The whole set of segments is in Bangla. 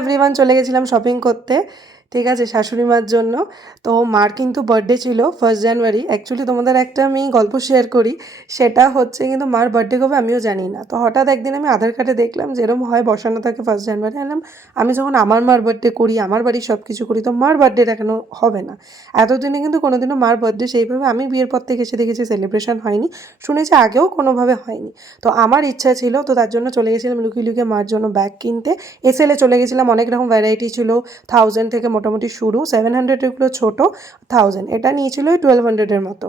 এভরিওয়ান, চলে গেছিলাম শপিং করতে, ঠিক আছে, শাশুড়ি মার জন্য। তো মার কিন্তু বার্থডে ছিল 1 জানুয়ারি। অ্যাকচুয়ালি তোমাদের একটা আমি গল্প শেয়ার করি, সেটা হচ্ছে কিন্তু মার বার্থডে কবে আমিও জানি না। তো হঠাৎ একদিন আমি আধার কার্ডে দেখলাম যেরকম হয় বসানো থাকে 1 জানুয়ারি। আমি যখন আমার মার বার্থডে করি, আমার বাড়ির সব কিছু করি, তো মার বার্থডেটা কেন হবে না? এতদিনে কিন্তু কোনোদিনও মার বার্থডে সেইভাবে আমি বিয়ের পর থেকে এসে দেখেছি সেলিব্রেশন হয়নি, শুনেছি আগেও কোনোভাবে হয়নি। তো আমার ইচ্ছা ছিল, তো তার জন্য চলে গেছিলাম লুকিয়ে লুকিয়ে মার জন্য ব্যাগ কিনতে। এসএলে চলে গেছিলাম, অনেক রকম ভ্যারাইটি ছিল, 1000 থেকে মোটামুটি শুরু, 700 এগুলো ছোটো, 1000 এটা নিয়েছিল 1200-এর মতো।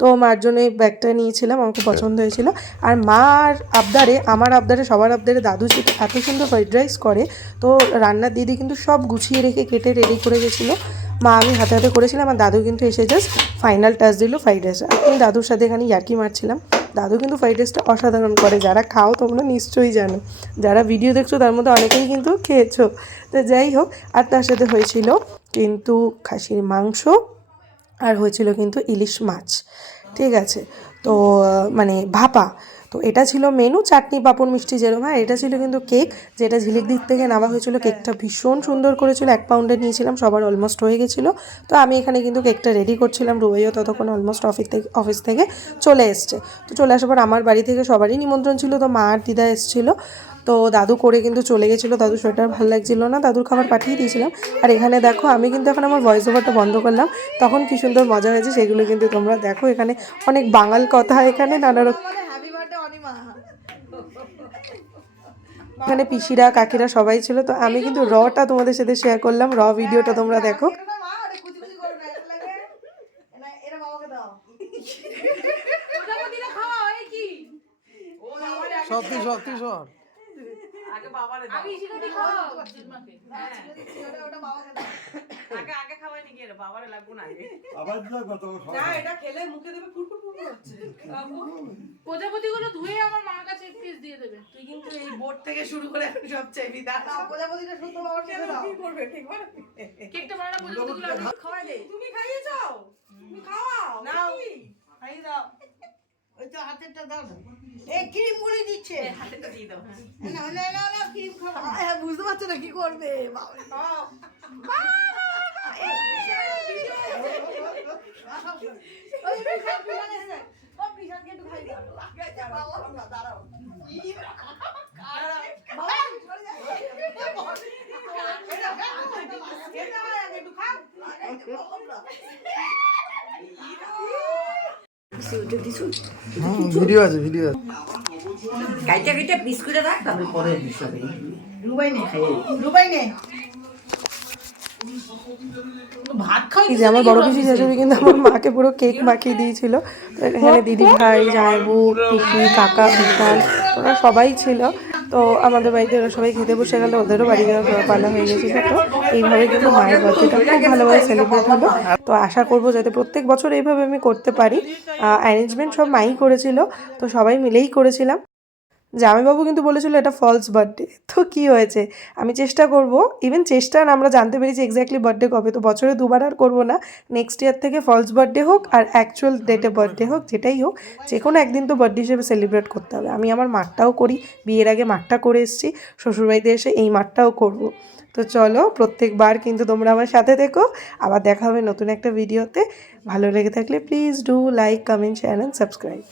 তো মার জন্য এই ব্যাগটা নিয়েছিলাম, আমার খুব পছন্দ হয়েছিল। আর মার আবদারে, আমার আবদারে, সবার আবদারে দাদু যেটা এত সুন্দর ফ্রাইড রাইস করে, তো রান্নার দিদি কিন্তু সব গুছিয়ে রেখে কেটে রেডি করে গেছিলো। মা আমি হাতে হাতে করেছিলাম, আর দাদু কিন্তু এসে জাস্ট ফাইনাল টাচ দিল ফ্রাইড রাইস। আমি দাদুর সাথে এখানে ইয়ার্কি মারছিলাম। দাদু কিন্তু ফ্রাইড রাইসটা অসাধারণ করে, যারা খাও তোমরা নিশ্চয়ই জানো, যারা ভিডিও দেখছো তার মধ্যে অনেকেই কিন্তু খেয়েছো। তো যাই হোক, আর তার সাথে হয়েছিল কিন্তু খাসির মাংস, আর হয়েছিল কিন্তু ইলিশ মাছ, ঠিক আছে। তো মানে ভাপা, তো এটা ছিল মেনু, চাটনি পাঁপড় মিষ্টি যেরকম হয়। এটা ছিল কিন্তু কেক, যেটা ঝিলিকদির থেকে নেওয়া হয়েছিল। কেকটা ভীষণ সুন্দর করেছিল, 1 পাউন্ডের নিয়েছিলাম, সবার অলমোস্ট হয়ে গেছিলো। তো আমি এখানে কিন্তু কেকটা রেডি করছিলাম, রুবাইও ততক্ষণ অলমোস্ট অফিস থেকে চলে এসছে। তো চলে আসার পর আমার বাড়ি থেকে সবারই নিমন্ত্রণ ছিল, তো মা আর দিদা এসেছিলো। তো দাদু করে কিন্তু চলে গেছিলো, দাদুর শরীরটা ভালো লাগছিল না, দাদুর খাবার পাঠিয়ে দিয়েছিলাম। আর এখানে দেখো, আমি কিন্তু এখন আমার ভয়েস ওভারটা বন্ধ করলাম, তখন কি সুন্দর মজা হয়েছে সেগুলো কিন্তু তোমরা দেখো। এখানে অনেক বাঙাল কথা, এখানে নানা রকম, এখানে পিসিরা কাকিরা সবাই ছিল। তো আমি কিন্তু রটা তোমাদের সাথে শেয়ার করলাম, র ভিডিওটা তোমরা দেখো। সত্যি সত্যি সর আগে বাবারে দাও। আমি সিলাটি খাও জিমাকে। হ্যাঁ ওটা বাবাকে দাও। আগে খাওয়াইনি কি রে, বাবারে লাগবো না আগে। আবার দাও কত খাও। না এটা খেলে মুখে দেবে ফুটফুট হচ্ছে। প্রজাপতিগুলো ধুয়ে আমার মার কাছে এক পিস দিয়ে দেবে। তুই কিন্তু এই বোর্ড থেকে শুরু করে এখন সব চাইবি দা। প্রজাপতিটা শুধু বাবার কাছে দাও। কি করবে ঠিক মানে? কেকটা বানানো প্রজাপতিগুলো আমি খাওয়াই দেই। তুমি খাইয়েছো? তুমি খাওয়াও। নাও। খাইয়ে দাও। ওই তো হাতেরটা দাও না। এই ক্রিম গুলি দিচ্ছে। হাতেরটা দিয়ে দাও। না না না না ক্রিম খাও। হ্যাঁ বুঝতে পারছ না কি করবে বাবা। খাও। ওই বিশাল বিশাল এসে। ও বিশালকে একটু খাই দাও। লাগাইতে পারলাম না, দাঁড়াও। বাবা চলে যায়। এটা আগে একটু খাও। লাগাইতে পারলাম না। ভিডিও আছে, ভিডিও আছে। কাইটা কাইটা পিস করে রাখ, তারপরে পরে হিসাবে রুবাই নে খাই, রুবাই নে ভাত খাই। এই যে আমার বড় পিসি শাশুড়ি কিন্তু আমার মাকে পুরো কেক মাখিয়ে দিয়েছিল। তো এখানে দিদি ভাই, জামাইবু, পিসি, কাকা, বিশাল, ওরা সবাই ছিল। তো আমাদের বাড়িতে ওরা সবাই খেতে বসে গেল, ওদেরও বাড়ি যাওয়ার পালা হয়ে গেছিলো। তো এইভাবে কিন্তু মায়ের বার্থডেটা খুব ভালোভাবে সেলিব্রেট হলো। তো আশা করবো যাতে প্রত্যেক বছর এইভাবে আমি করতে পারি। অ্যারেঞ্জমেন্ট সব মাই করেছিল, তো সবাই মিলেই করেছিলাম। জামাইবাবু কিন্তু বলেছিল এটা ফলস বার্থডে, তো কী হয়েছে, আমি চেষ্টা করব। ইভেন চেষ্টা না, আমরা জানতে পেরেছি এক্স্যাক্টলি বার্থডে কবে, তো বছরে দুবার আর করবো না। নেক্সট ইয়ার থেকে ফলস বার্থডে হোক আর অ্যাকচুয়াল ডেটে বার্থডে হোক, যেটাই হোক, যে কোনো একদিন তো বার্থডে হিসেবে সেলিব্রেট করতে হবে। আমি আমার মাঠটাও করি, বিয়ের আগে মাঠটা করে এসেছি, শ্বশুরবাড়িতে এসে এই মাঠটাও করব। তো চলো, প্রত্যেকবার কিন্তু তোমরা আমার সাথে থেকো। আবার দেখা হবে নতুন একটা ভিডিওতে। ভালো লেগে থাকলে please do like, comment, share and subscribe.